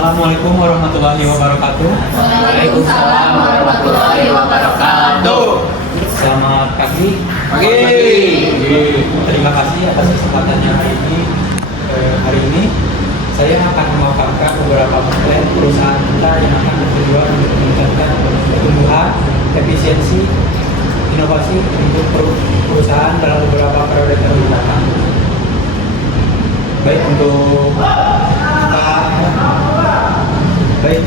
Assalamualaikum warahmatullahi wabarakatuh. Waalaikumsalam warahmatullahi wabarakatuh. Selamat pagi. Pagi. Terima kasih atas kesempatannya hari ini. Saya akan memaparkan beberapa plan perusahaan kita yang akan bertujuan untuk meningkatkan pertumbuhan, efisiensi, inovasi untuk perusahaan dalam beberapa periode mendatang. Baik untuk Baik,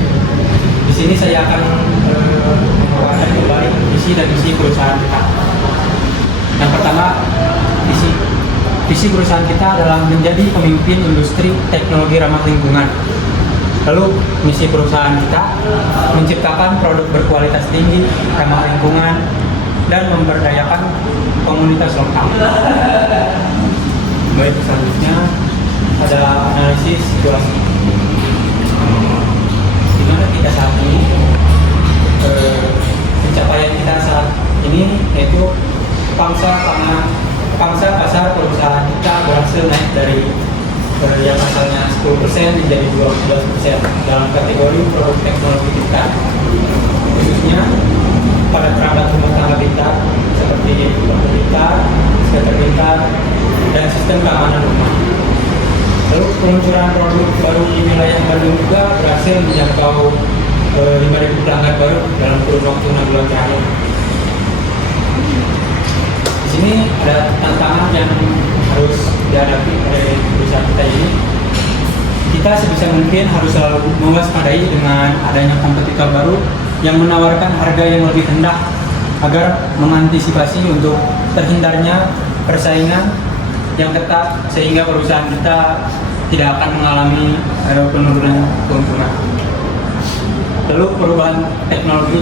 di sini saya akan memaparkan kembali visi dan misi perusahaan kita. Yang pertama, visi perusahaan kita adalah menjadi pemimpin industri teknologi ramah lingkungan. Lalu misi perusahaan kita menciptakan produk berkualitas tinggi, ramah lingkungan, dan memberdayakan komunitas lokal. Baik, selanjutnya ada analisis situasi. Dimana kita saat ini pencapaian kita saat ini yaitu pangsa pasar perusahaan kita berhasil naik dari yang asalnya 10% menjadi 12% dalam kategori produk teknologi kita, khususnya pada perangkat rumah tangga kita seperti komputer, skater pintar, dan sistem keamanan rumah. Lalu peluncuran produk baru di wilayah Bandung juga berhasil menjangkau 5.000 pelanggan baru dalam kurun waktu 6 bulan terakhir. Di sini ada tantangan yang harus dihadapi oleh perusahaan kita ini. Kita sebisa mungkin harus selalu mewaspadai dengan adanya kompetitor baru yang menawarkan harga yang lebih rendah agar mengantisipasi untuk terhindarnya persaingan yang ketat sehingga perusahaan kita tidak akan mengalami penurunan keuntungan. Lalu perubahan teknologi,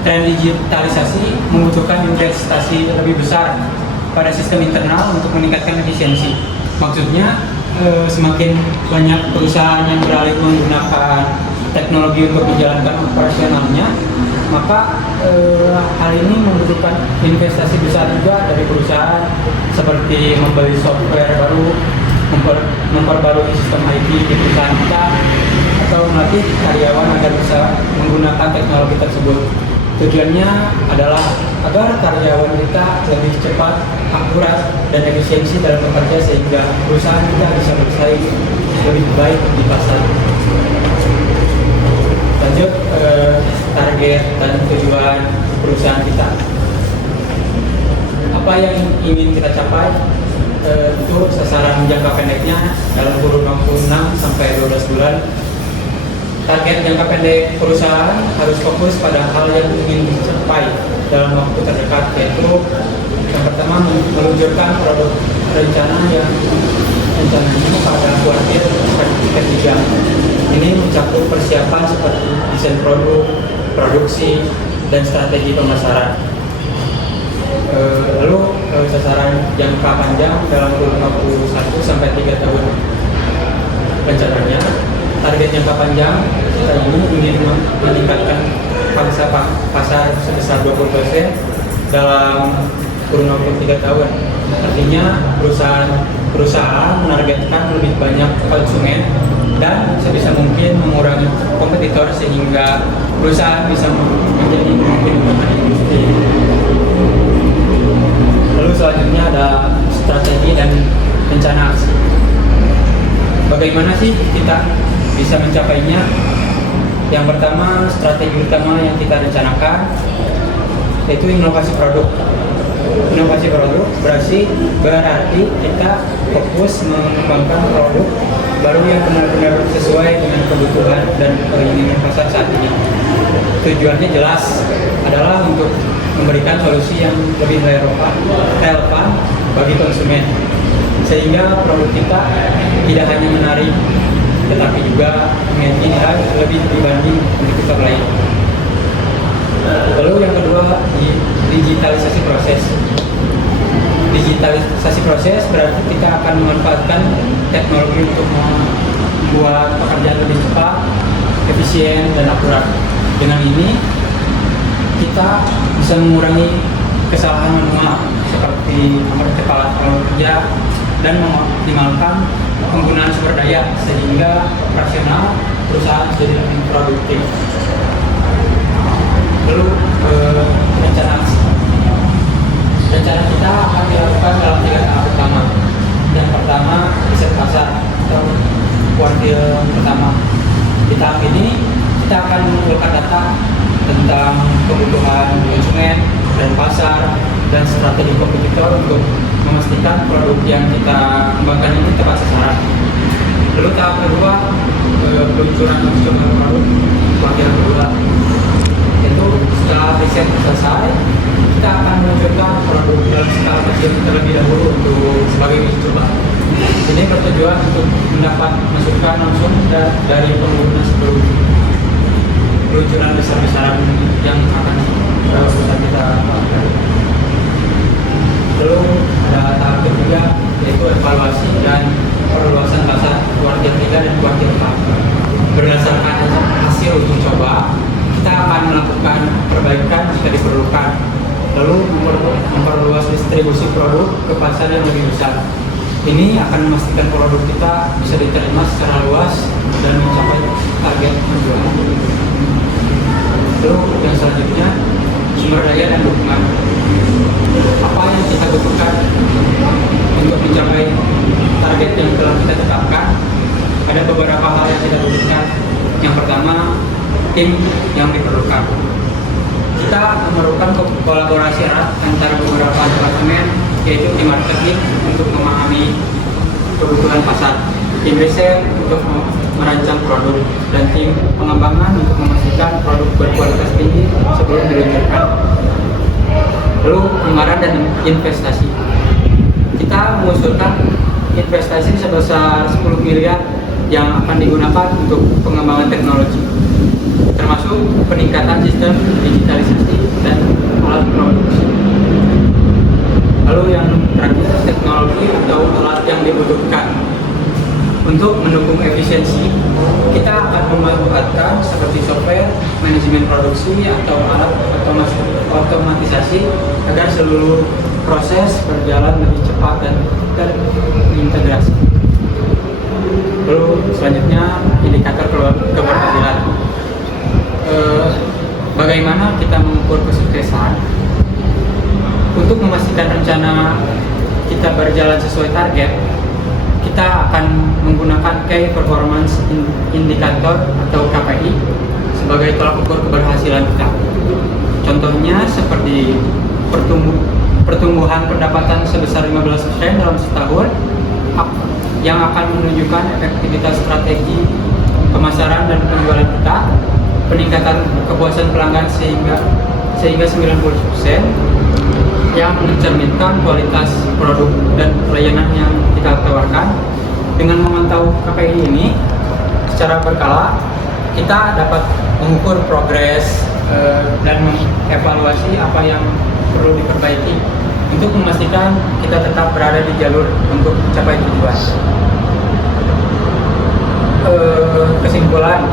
tren digitalisasi membutuhkan investasi lebih besar pada sistem internal untuk meningkatkan efisiensi. Maksudnya semakin banyak perusahaan yang beralih menggunakan teknologi untuk menjalankan operasionalnya, maka hal ini membutuhkan investasi besar juga dari perusahaan seperti membeli software baru, memperbarui sistem IT di perusahaan kita, atau melatih karyawan agar bisa menggunakan teknologi tersebut. Tujuannya adalah agar karyawan kita lebih cepat, akurat, dan efisiensi dalam bekerja sehingga perusahaan kita bisa bersaing lebih baik di pasar. Lanjut target dan tujuan perusahaan kita. Apa yang ingin kita capai? Itu sasaran jangka pendeknya dalam kurun waktu 6 sampai 12 bulan. Target jangka pendek perusahaan harus fokus pada hal yang ingin dicapai dalam waktu terdekat, yaitu yang pertama meluncurkan produk rencana yang rencananya pada kuartil ketiga. Ini mencakup persiapan seperti desain produk, produksi, dan strategi pemasaran. Lalu sasaran jangka panjang dalam kurun waktu 1 sampai 3 tahun. Rencananya target jangka panjang kita ini ingin meningkatkan pangsa pasar sebesar 20% dalam kurun waktu 3 tahun. Artinya perusahaan menargetkan lebih banyak konsumen dan sebisa mungkin mengurangi kompetitor sehingga perusahaan bisa menjadi pemimpin industri. Lalu selanjutnya ada strategi dan rencana aksi. Bagaimana sih kita bisa mencapainya? Yang pertama, strategi utama yang kita rencanakan yaitu inovasi produk. Inovasi produk berarti kita fokus mengembangkan produk baru yang benar-benar sesuai dengan kebutuhan dan keinginan pasar saat ini. Tujuannya jelas adalah untuk memberikan solusi yang lebih relevan bagi konsumen, sehingga produk kita tidak hanya menarik tetapi juga memiliki nilai lebih dibanding kompetitor lain. Lalu yang kedua, digitalisasi proses. Digitalisasi proses berarti kita akan memanfaatkan teknologi untuk membuat pekerjaan lebih cepat, efisien, dan akurat. Dengan ini kita bisa mengurangi kesalahan manual seperti mempercepat kerja dan mengoptimalkan penggunaan sumber daya sehingga operasional perusahaan jadi lebih produktif. Lalu rencana kita akan dilakukan dalam 3 tahap utama. Yang pertama, riset pasar atau kuartil pertama. Di tahap ini kita akan mengumpulkan data tentang kebutuhan konsumen dan pasar dan strategi kompetitor untuk memastikan produk yang kita kembangkan ini tepat sasaran. Lalu tahap kedua, peluncuran konsumer produk kuartil kedua. Itu setelah riset selesai, kita akan meluncurkan produk dalam skala kecil terlebih dahulu untuk sebagai uji coba. Ini bertujuan untuk mendapat masukan langsung dari pengguna sebelum peluncuran besar-besaran yang akan bisa kita lakukan. Lalu ada tahap ketiga, yaitu evaluasi dan perluasan pasar kuartil 3 dan kuartil 4. Berdasarkan hasil uji coba, kita akan melakukan perbaikan jika diperlukan, lalu memperluas distribusi produk ke pasar yang lebih besar. Ini akan memastikan produk kita bisa diterima secara luas dan mencapai target penjualan. Lalu yang selanjutnya, sumber daya dan dukungan. Apa yang kita butuhkan untuk mencapai target yang telah kita tetapkan? Ada beberapa hal yang kita butuhkan. Yang pertama, tim yang diperlukan. Kita memerlukan kolaborasi erat antara beberapa departemen, yaitu tim marketing untuk memahami kebutuhan pasar, tim riset untuk merancang produk, dan tim pengembangan untuk memastikan produk berkualitas tinggi sebelum diluncurkan. Lalu anggaran dan investasi. Kita mengusulkan investasi sebesar 10 miliar yang akan digunakan untuk pengembangan teknologi, termasuk peningkatan sistem digitalisasi dan alat produksi. Lalu yang terakhir, teknologi atau alat yang dibutuhkan. Untuk mendukung efisiensi, kita akan memanfaatkan seperti software, manajemen produksi, atau alat otomatisasi agar seluruh proses berjalan lebih cepat dan terintegrasi. Lalu selanjutnya, indikator keberhasilan. Bagaimana kita mengukur kesuksesan? Untuk memastikan rencana kita berjalan sesuai target, kita akan menggunakan Key Performance Indicator atau KPI sebagai tolak ukur keberhasilan kita. Contohnya seperti pertumbuhan pendapatan sebesar 15% dalam setahun yang akan menunjukkan efektivitas strategi pemasaran dan penjualan kita, peningkatan kepuasan pelanggan sehingga 90%, yang mencerminkan kualitas produk dan pelayanan yang kita tawarkan. Dengan memantau KPI ini secara berkala, kita dapat mengukur progres dan mengevaluasi apa yang perlu diperbaiki untuk memastikan kita tetap berada di jalur untuk mencapai tujuan. Kesimpulan.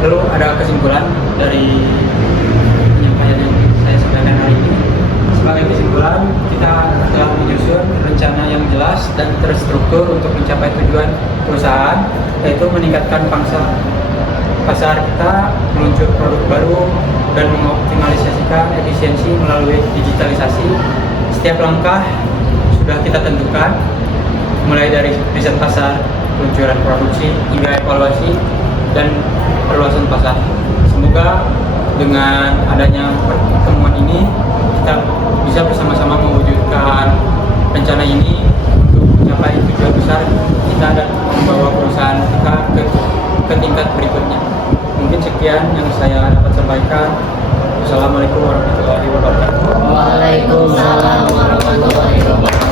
Lalu ada kesimpulan dari penyampaian yang saya sampaikan hari ini. Sebagai kesimpulan, kita telah menyusun rencana yang jelas dan terstruktur untuk mencapai tujuan perusahaan, yaitu meningkatkan pangsa pasar kita, meluncur produk baru, dan mengoptimalisasikan efisiensi melalui digitalisasi. Setiap langkah sudah kita tentukan, mulai dari riset pasar, peluncuran produksi, hingga evaluasi dan perluasan pasar. Semoga dengan adanya pertemuan ini, kita bisa bersama-sama mewujudkan rencana ini untuk mencapai tujuan besar kita dan membawa perusahaan kita ke tingkat berikutnya. Mungkin sekian yang saya dapat sampaikan. Wassalamualaikum warahmatullahi wabarakatuh. Waalaikumsalam warahmatullahi wabarakatuh.